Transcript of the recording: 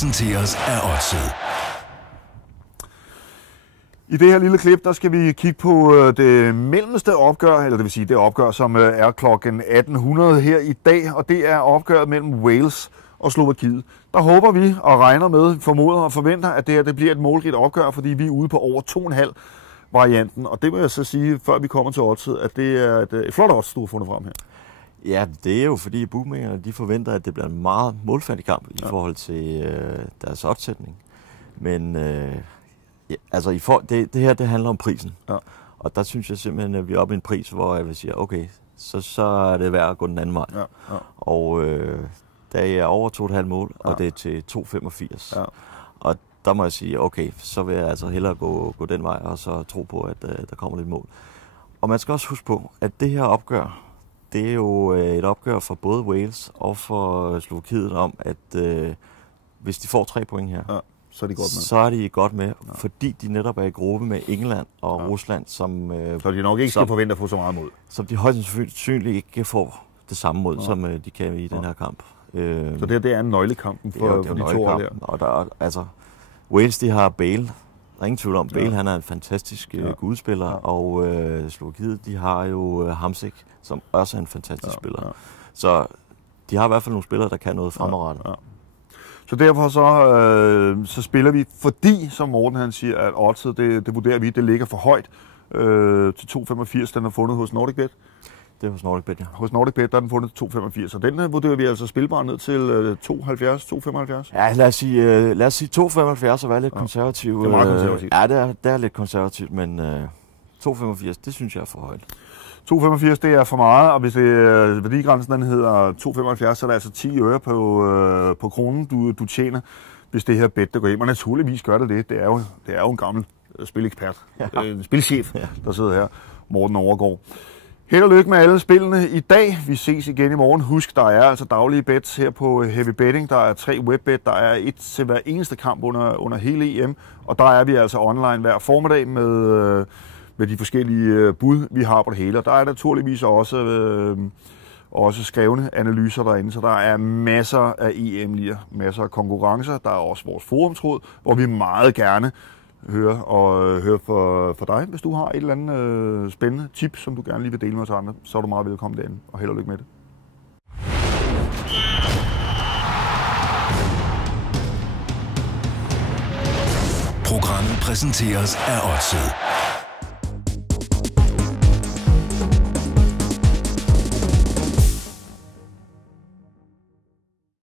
præsenteres af Odset. I det her lille klip, der skal vi kigge på det mellemste opgør, eller det vil sige det opgør, som er klokken 1800 her i dag, og det er opgøret mellem Wales og Slovakiet. Der håber vi og regner med, formoder og forventer, at det her det bliver et målrigt opgør, fordi vi er ude på over 2,5 varianten, og det vil jeg så sige, før vi kommer til oddset, at det er et flot odds, du har fundet frem her. Ja, det er jo fordi bookmakerne de forventer, at det bliver en meget målfattig kamp i forhold til deres opsætning. Men det her det handler om prisen. Ja. Og der synes jeg simpelthen, at vi er oppe i en pris, hvor jeg vil sige, okay, så er det værd at gå den anden vej. Ja. Ja. Og der er over 2,5 mål, og det er til 2,85. Ja. Og der må jeg sige, okay, så vil jeg altså hellere gå den vej, og så tro på, at der kommer lidt mål. Og man skal også huske på, at det her opgør, det er jo et opgør for både Wales og for Slovakiet om, at hvis de får 3 point her, så er de godt med, fordi de netop er i gruppe med England og Rusland, som så de nok ikke skal forvente at få så meget mod. Som de højst sandsynligt ikke får det samme mod, som de kan i den her kamp. Så det er en nøglekampen for de to hold her. Og der Wales, de har Bale. Der er ingen tvivl om, Bale han er en fantastisk gudspiller, og Slovakiet, de har jo Hamsik, som også er en fantastisk spiller. Ja. Så de har i hvert fald nogle spillere, der kan noget fremadrettet. Ja. Så derfor så spiller vi, fordi, som Morten han siger, at oddset, det vurderer vi, det ligger for højt til 2,85, den er fundet hos NordicBet. Det er hos NordicBet, ja. Hos NordicBet, der er den fundet til 2,85, og den vurderer vi altså spilbar ned til 2,75. Ja, lad os sige 2,75 og være lidt konservativ. Det er meget konservativt. Ja, det er lidt konservativt, men 2,85, det synes jeg er for højt. 2,85 det er for meget, og hvis værdigrænsen den hedder 2,75, så er der altså 10 øre på kronen, du tjener, hvis det her bet der går hjem. Og naturligvis gør det. Det er jo en gammel spilekspert, en spilchef, der sidder her, Morten Overgaard. Held og lykke med alle spillene i dag. Vi ses igen i morgen. Husk, der er altså daglige bets her på Heavy Betting. Der er 3 webbet. Der er et til hver eneste kamp under hele EM. Og der er vi altså online hver formiddag med de forskellige bud, vi har på det hele. Og der er naturligvis også skrevne analyser derinde, så der er masser af EM-lier, masser af konkurrencer. Der er også vores forumtråd, hvor vi meget gerne hører for dig. Hvis du har et eller andet spændende tip, som du gerne lige vil dele med os andre, så er du meget velkommen derinde, og held og lykke med det. Programmet præsenteres af Odset.